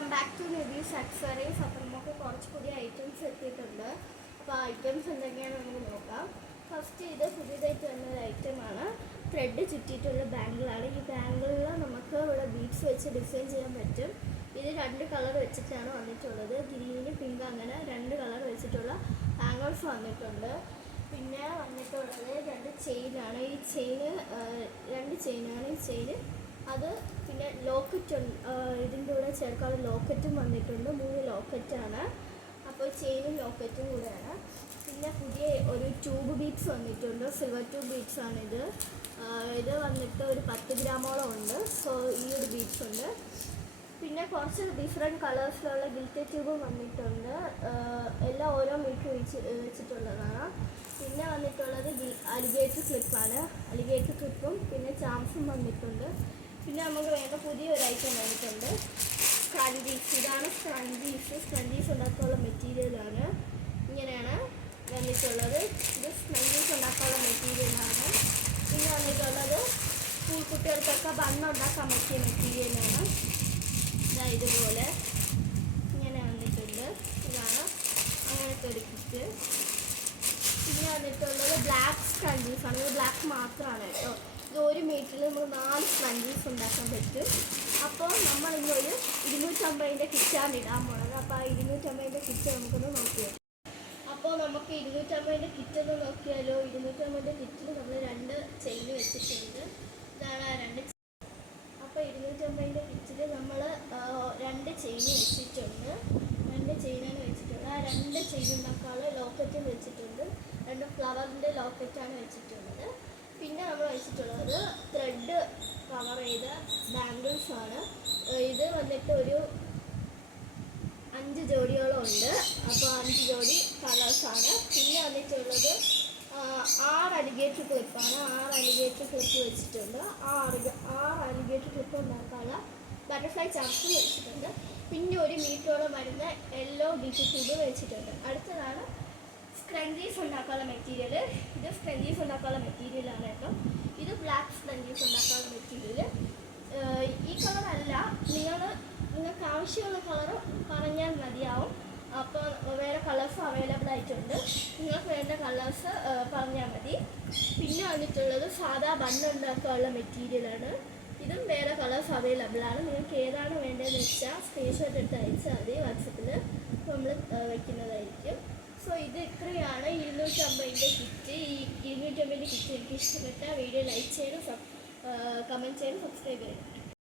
Welcome back to നിബീസ് accessories അപ്പം നമുക്ക് കുറച്ച് പുതിയ ഐറ്റംസ് എത്തിയിട്ടുണ്ട്. അപ്പോൾ ഐറ്റംസ് എന്തൊക്കെയാണെന്ന് നമുക്ക് നോക്കാം. ഫസ്റ്റ് ഇത് പുതിയതായിട്ട് വന്ന ഒരു ഐറ്റമാണ് ത്രെഡ് ചുറ്റിയിട്ടുള്ള ബാങ്കിളാണ് ഈ ബാങ്കിളിൽ നമുക്ക് ഇവിടെ ബീഡ്സ് വെച്ച് ഡിസൈൻ ചെയ്യാൻ പറ്റും. ഇത് രണ്ട് കളർ വെച്ചിട്ടാണ് വന്നിട്ടുള്ളത്. ഗ്രീന് പിങ്ക് അങ്ങനെ രണ്ട് കളർ വെച്ചിട്ടുള്ള ബാംഗിൾസ് വന്നിട്ടുണ്ട്. പിന്നെ വന്നിട്ടുള്ളത് രണ്ട് ചെയിനാണ് ഈ ചെയിന് രണ്ട് ചെയിനാണ് ഈ ചെയിന് അത് ലോക്കറ്റ് ഇതിന്റെ കൂടെ ചേർക്കാതെ ലോക്കറ്റും വന്നിട്ടുണ്ട്. മൂന്ന് ലോക്കറ്റാണ്. അപ്പോൾ ചെയിനും ലോക്കറ്റും കൂടെയാണ്. പിന്നെ പുതിയ ഒരു ട്യൂബ് ബീഡ്സ് വന്നിട്ടുണ്ട്. സിൽവർ ട്യൂബ് ബീഡ്സ് ആണിത്. ഇത് വന്നിട്ട് ഒരു പത്ത് ഗ്രാമോളം ഉണ്ട്. സോ ഈ ഒരു ബീഡ്സ് ഉണ്ട്. പിന്നെ കുറച്ച് ഡിഫറെന്റ് കളേഴ്സിലുള്ള ഗിൽറ്റ് ട്യൂബും വന്നിട്ടുണ്ട്. എല്ലാം ഓരോ മീറ്റർ വെച്ച് വെച്ചിട്ടുള്ളതാണ്. പിന്നെ വന്നിട്ടുള്ളത് അലിഗേറ്റർ ക്ലിപ്പാണ് അലിഗേറ്റർ ക്ലിപ്പും പിന്നെ ചാംസും വന്നിട്ടുണ്ട്. പിന്നെ നമുക്ക് വേണ്ട പുതിയൊരു ഐറ്റം വന്നിട്ടുണ്ട്. സ്ക്രഞ്ചീസ് ഇതാണ് സ്ക്രഞ്ചീസ് സ്ക്രഞ്ചീസ് ഉണ്ടാക്കാനുള്ള മെറ്റീരിയലാണ് ഇങ്ങനെയാണ് വന്നിട്ടുള്ളത്. ഇത് സ്ക്രഞ്ചീസ് ഉണ്ടാക്കാനുള്ള മെറ്റീരിയലാണ് പിന്നെ വന്നിട്ടുള്ളത് സ്കൂൾ കുട്ടികൾക്കൊക്കെ ബണ്ണ് ഉണ്ടാക്കാൻ പറ്റിയ മെറ്റീരിയലാണ് ഇതാ ഇതുപോലെ. ഇങ്ങനെ വന്നിട്ടുണ്ട്. ഇതാണ് അങ്ങനത്തെ ഒരു കിറ്റ് പിന്നെ വന്നിട്ടുള്ളത് ബ്ലാക്ക് സ്ക്രഞ്ചീസ് ആണ്. ഇത് ബ്ലാക്ക് മാത്രമാണ് കേട്ടോ. ഇത് ഒരു മീറ്ററിൽ നമ്മൾ നാല് സ്പഞ്ചസ് ഉണ്ടാക്കാൻ പറ്റും. അപ്പോൾ നമ്മൾ ഇന്നൊരു ഇരുന്നൂറ്റമ്പതിന്റെ കിറ്റാണ് ഇടാൻ പോണത്. അപ്പോൾ ആ ഇരുന്നൂറ്റമ്പതിന്റെ കിറ്റ് നമുക്കൊന്ന് നോക്കിയാൽ അപ്പോൾ നമുക്ക് ഇരുന്നൂറ്റമ്പതിന്റെ കിറ്റ് ഒന്ന് നോക്കിയാലോ? ഇരുന്നൂറ്റമ്പതിന്റെ കിറ്റിൽ നമ്മൾ രണ്ട് ചെയിൻ വെച്ചിട്ടുണ്ട്. ഇതാണ് ആ രണ്ട് അപ്പോൾ ഇരുന്നൂറ്റമ്പതിന്റെ കിറ്റിൽ നമ്മൾ രണ്ട് ചെയിൻ വെച്ചിട്ടുണ്ട്. രണ്ട് ചെയിനാണ് വെച്ചിട്ടുള്ളത്. ആ രണ്ട് ചെയിൻ ലോക്കറ്റും വെച്ചിട്ടുണ്ട്. രണ്ട് ഫ്ലവറിന്റെ ലോക്കറ്റാണ് വെച്ചിട്ടുള്ളത്. പിന്നെ നമ്മൾ വെച്ചിട്ടുള്ളത് ത്രെഡ് കവർ ചെയ്ത ബാംഗിൾസ് ആണ്. ഇത് വന്നിട്ട് ഒരു അഞ്ച് ജോഡിയോളം ഉണ്ട്. അപ്പോൾ അഞ്ച് ജോഡി കളേഴ്സാണ് പിന്നെ വന്നിട്ടുള്ളത് ആറ് അലിഗേറ്റർ ക്ലിപ്പാണ് ആറ് അലിഗേറ്റർ ക്ലിപ്പ് വെച്ചിട്ടുണ്ട്. ആറ് ആറ് അലിഗേറ്റർ ക്ലിപ്പ് ഉണ്ടാക്കാനുള്ള ബട്ടർഫ്ലൈ ചാർട്ടും വെച്ചിട്ടുണ്ട്. പിന്നെ ഒരു മീറ്ററോളം വരുന്ന യെല്ലോ ട്യൂബ് വെച്ചിട്ടുണ്ട്. അടുത്തതാണ് സ്ക്രഞ്ചീസ് ഉണ്ടാക്കാനുള്ള മെറ്റീരിയൽ ഇത് സ്ക്രഞ്ചീസ് ഉണ്ടാക്കാനുള്ള മെറ്റീരിയലാണ് കേട്ടോ. ഇത് ബ്ലാക്ക് സ്ക്രഞ്ചീസ് ഉണ്ടാക്കാനുള്ള മെറ്റീരിയൽ ഈ കളറല്ല നിങ്ങൾ നിങ്ങൾക്ക് ആവശ്യമുള്ള കളർ പറഞ്ഞാൽ മതിയാവും. അപ്പോൾ വേറെ കളേഴ്സ് അവൈലബിൾ ആയിട്ടുണ്ട്. നിങ്ങൾക്ക് വേണ്ട കളേഴ്സ് പറഞ്ഞാൽ മതി. പിന്നെ വന്നിട്ടുള്ളത് സാധാ ബണ്ണ് ഉണ്ടാക്കാനുള്ള മെറ്റീരിയലാണ് ഇതും വേറെ കളേഴ്സ് അവൈലബിൾ ആണ്. നിങ്ങൾക്ക് ഏതാണ് വേണ്ടതെന്ന് വെച്ചാൽ സ്ക്രീൻഷോട്ട് എടുത്ത് അയച്ചാൽ മതി. വാട്സപ്പിൽ നമ്മൾ വെക്കുന്നതായിരിക്കും. സോ ഇത് ഇത്രയാണ്. ഇരുന്നൂറ്റമ്പതിന്റെ കിറ്റ് ഈ ഇരുന്നൂറ്റമ്പതിന്റെ കിറ്റ് എനിക്ക് ഇഷ്ടപ്പെട്ട വീഡിയോ ലൈക്ക് ചെയ്യണം സബ് കമന്റ് ചെയ്യണം സബ്സ്ക്രൈബ് ചെയ്യണം.